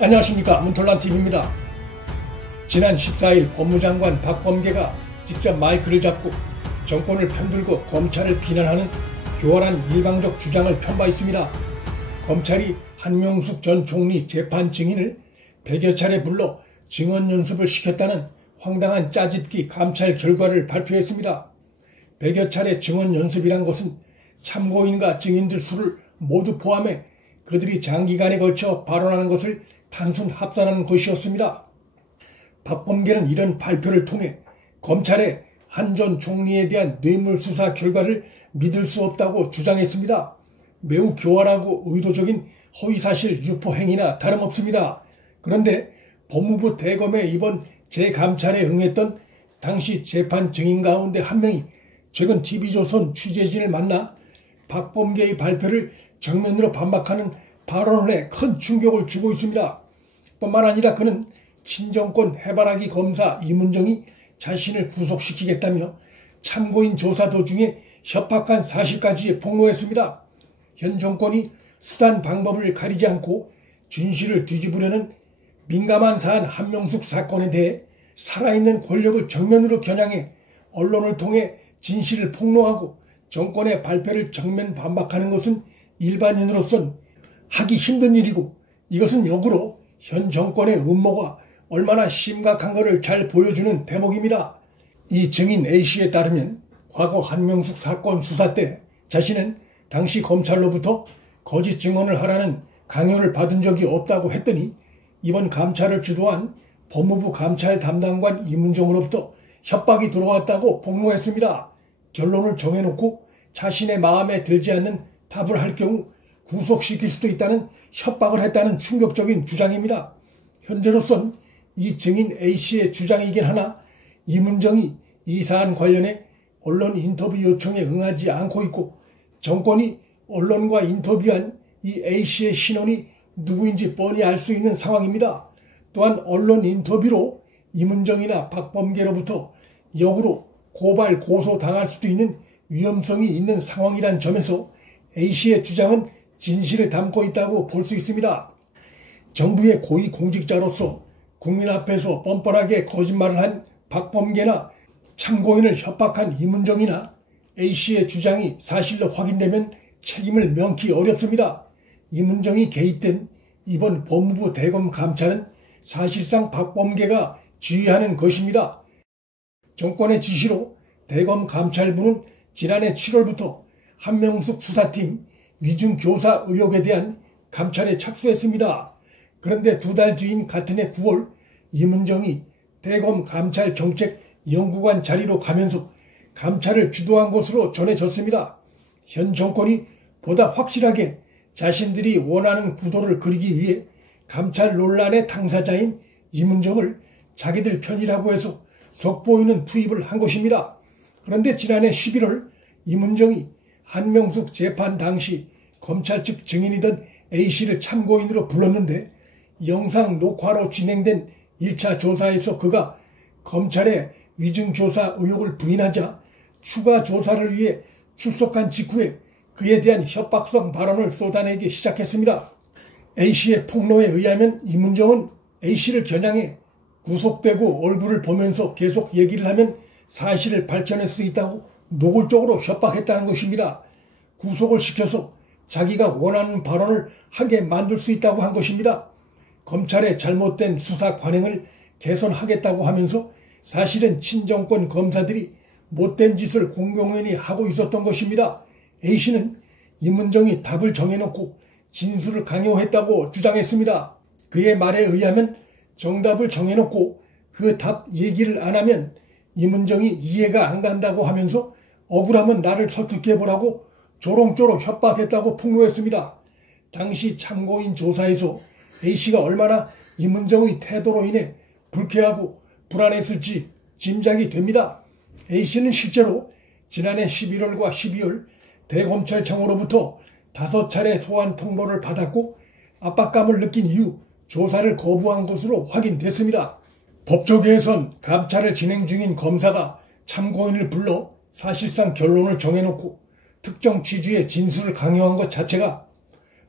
안녕하십니까, 문털란TV입니다. 지난 14일 법무장관 박범계가 직접 마이크를 잡고 정권을 편들고 검찰을 비난하는 교활한 일방적 주장을 편 바 있습니다. 검찰이 한명숙 전 총리 재판 증인을 100여 차례 불러 증언 연습을 시켰다는 황당한 짜집기 감찰 결과를 발표했습니다. 100여 차례 증언 연습이란 것은 참고인과 증인들 수를 모두 포함해 그들이 장기간에 걸쳐 발언하는 것을 단순 합산하는 것이었습니다. 박범계는 이런 발표를 통해 검찰의 한 전 총리에 대한 뇌물수사 결과를 믿을 수 없다고 주장했습니다. 매우 교활하고 의도적인 허위사실 유포 행위나 다름없습니다. 그런데 법무부 대검의 이번 재감찰에 응했던 당시 재판 증인 가운데 한 명이 최근 TV조선 취재진을 만나 박범계의 발표를 정면으로 반박하는 발언을 해 큰 충격을 주고 있습니다. 뿐만 아니라 그는 친정권 해바라기 검사 이문정이 자신을 구속시키겠다며 참고인 조사 도중에 협박한 사실까지 폭로했습니다. 현 정권이 수단 방법을 가리지 않고 진실을 뒤집으려는 민감한 사안 한명숙 사건에 대해 살아있는 권력을 정면으로 겨냥해 언론을 통해 진실을 폭로하고 정권의 발표를 정면 반박하는 것은 일반인으로선 하기 힘든 일이고, 이것은 역으로 현 정권의 음모가 얼마나 심각한 것을 잘 보여주는 대목입니다. 이 증인 A씨에 따르면 과거 한명숙 사건 수사 때 자신은 당시 검찰로부터 거짓 증언을 하라는 강요를 받은 적이 없다고 했더니 이번 감찰을 주도한 법무부 감찰 담당관 이문정으로부터 협박이 들어왔다고 폭로했습니다. 결론을 정해놓고 자신의 마음에 들지 않는 답을 할 경우 구속시킬 수도 있다는 협박을 했다는 충격적인 주장입니다. 현재로선 이 증인 A씨의 주장이긴 하나 이문정이 이 사안 관련해 언론 인터뷰 요청에 응하지 않고 있고, 정권이 언론과 인터뷰한 이 A씨의 신원이 누구인지 뻔히 알 수 있는 상황입니다. 또한 언론 인터뷰로 이문정이나 박범계로부터 역으로 고발, 고소당할 수도 있는 위험성이 있는 상황이란 점에서 A씨의 주장은 진실을 담고 있다고 볼 수 있습니다. 정부의 고위공직자로서 국민 앞에서 뻔뻔하게 거짓말을 한 박범계나 참고인을 협박한 이문정이나 A씨의 주장이 사실로 확인되면 책임을 명키 어렵습니다. 이문정이 개입된 이번 법무부 대검 감찰은 사실상 박범계가 지휘하는 것입니다. 정권의 지시로 대검 감찰부는 지난해 7월부터 한명숙 수사팀 위중교사 의혹에 대한 감찰에 착수했습니다. 그런데 두 달 뒤인 같은 해 9월 이문정이 대검 감찰정책연구관 자리로 가면서 감찰을 주도한 것으로 전해졌습니다. 현 정권이 보다 확실하게 자신들이 원하는 구도를 그리기 위해 감찰 논란의 당사자인 이문정을 자기들 편이라고 해서 속보이는 투입을 한 것입니다. 그런데 지난해 11월 이문정이 한명숙 재판 당시 검찰 측 증인이던 A씨를 참고인으로 불렀는데 영상 녹화로 진행된 1차 조사에서 그가 검찰의 위중조사 의혹을 부인하자 추가 조사를 위해 출석한 직후에 그에 대한 협박성 발언을 쏟아내기 시작했습니다. A씨의 폭로에 의하면 이문정은 A씨를 겨냥해 구속되고 얼굴을 보면서 계속 얘기를 하면 사실을 밝혀낼 수 있다고 노골적으로 협박했다는 것입니다. 구속을 시켜서 자기가 원하는 발언을 하게 만들 수 있다고 한 것입니다. 검찰의 잘못된 수사 관행을 개선하겠다고 하면서 사실은 친정권 검사들이 못된 짓을 공공연히 하고 있었던 것입니다. A씨는 이문정이 답을 정해놓고 진술을 강요했다고 주장했습니다. 그의 말에 의하면 정답을 정해놓고 그 답 얘기를 안 하면 이문정이 이해가 안 간다고 하면서 억울하면 나를 설득해보라고 조롱조롱 협박했다고 폭로했습니다. 당시 참고인 조사에서 A씨가 얼마나 이문정의 태도로 인해 불쾌하고 불안했을지 짐작이 됩니다. A씨는 실제로 지난해 11월과 12월 대검찰청으로부터 5차례 소환 통보를 받았고 압박감을 느낀 이후 조사를 거부한 것으로 확인됐습니다. 법조계에선 감찰을 진행 중인 검사가 참고인을 불러 사실상 결론을 정해놓고 특정 취지의 진술을 강요한 것 자체가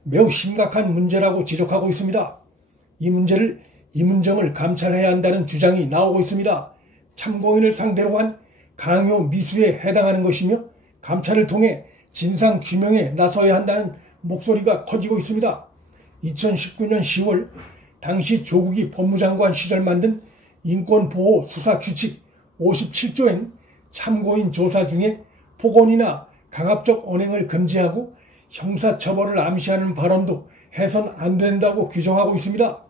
매우 심각한 문제라고 지적하고 있습니다. 이 문제를 이문정을 감찰해야 한다는 주장이 나오고 있습니다. 참고인을 상대로 한 강요 미수에 해당하는 것이며 감찰을 통해 진상 규명에 나서야 한다는 목소리가 커지고 있습니다. 2019년 10월 당시 조국이 법무장관 시절 만든 인권보호 수사규칙 57조엔 참고인 조사 중에 폭언이나 강압적 언행을 금지하고 형사처벌을 암시하는 발언도 해선 안 된다고 규정하고 있습니다.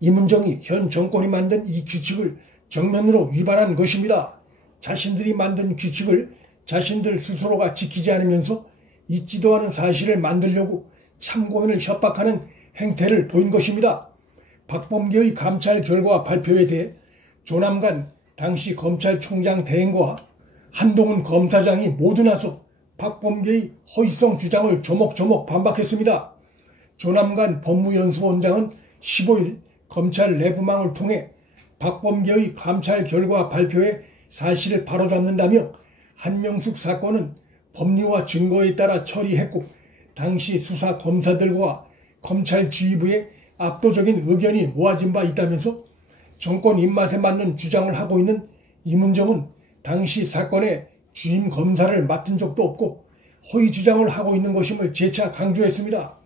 이문정이 현 정권이 만든 이 규칙을 정면으로 위반한 것입니다. 자신들이 만든 규칙을 자신들 스스로가 지키지 않으면서 있지도 않은 사실을 만들려고 참고인을 협박하는 행태를 보인 것입니다. 박범계의 감찰 결과 발표에 대해 조남관 당시 검찰총장 대행과 한동훈 검사장이 모두 나서 박범계의 허위성 주장을 조목조목 반박했습니다. 조남관 법무연수원장은 15일 검찰 내부망을 통해 박범계의 감찰 결과 발표에 사실을 바로잡는다며 한명숙 사건은 법리와 증거에 따라 처리했고 당시 수사 검사들과 검찰 지휘부의 압도적인 의견이 모아진 바 있다면서 정권 입맛에 맞는 주장을 하고 있는 이문정은 당시 사건의 주임 검사를 맡은 적도 없고 허위 주장을 하고 있는 것임을 재차 강조했습니다.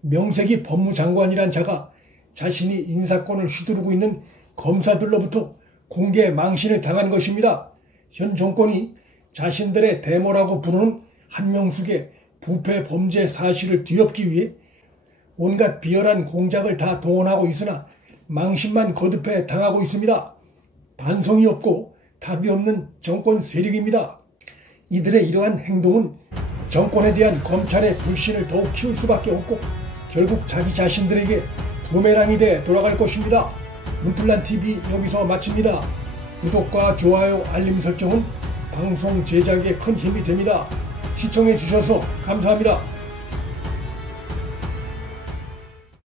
명색이 법무장관이란 자가 자신이 인사권을 휘두르고 있는 검사들로부터 공개 망신을 당한 것입니다. 현 정권이 자신들의 대모라고 부르는 한명숙의 부패 범죄 사실을 뒤엎기 위해 온갖 비열한 공작을 다 동원하고 있으나 망신만 거듭해 당하고 있습니다. 반성이 없고 답이 없는 정권 세력입니다. 이들의 이러한 행동은 정권에 대한 검찰의 불신을 더욱 키울 수밖에 없고 결국 자기 자신들에게 부메랑이 돼 돌아갈 것입니다. 문틀란TV 여기서 마칩니다. 구독과 좋아요, 알림 설정은 방송 제작에 큰 힘이 됩니다. 시청해 주셔서 감사합니다.